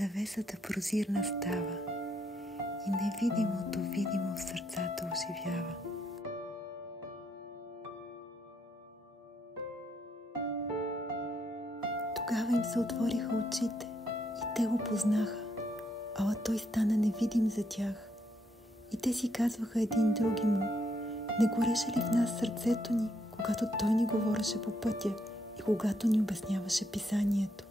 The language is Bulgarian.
завесата прозирна става и невидимото видимо в сърцата оживява. Тогава им се отвориха очите и те го познаха, ала той стана невидим за тях. И те си казваха един други му: не гореше ли в нас сърцето ни, когато той ни говореше по пътя и когато ни обясняваше писанието?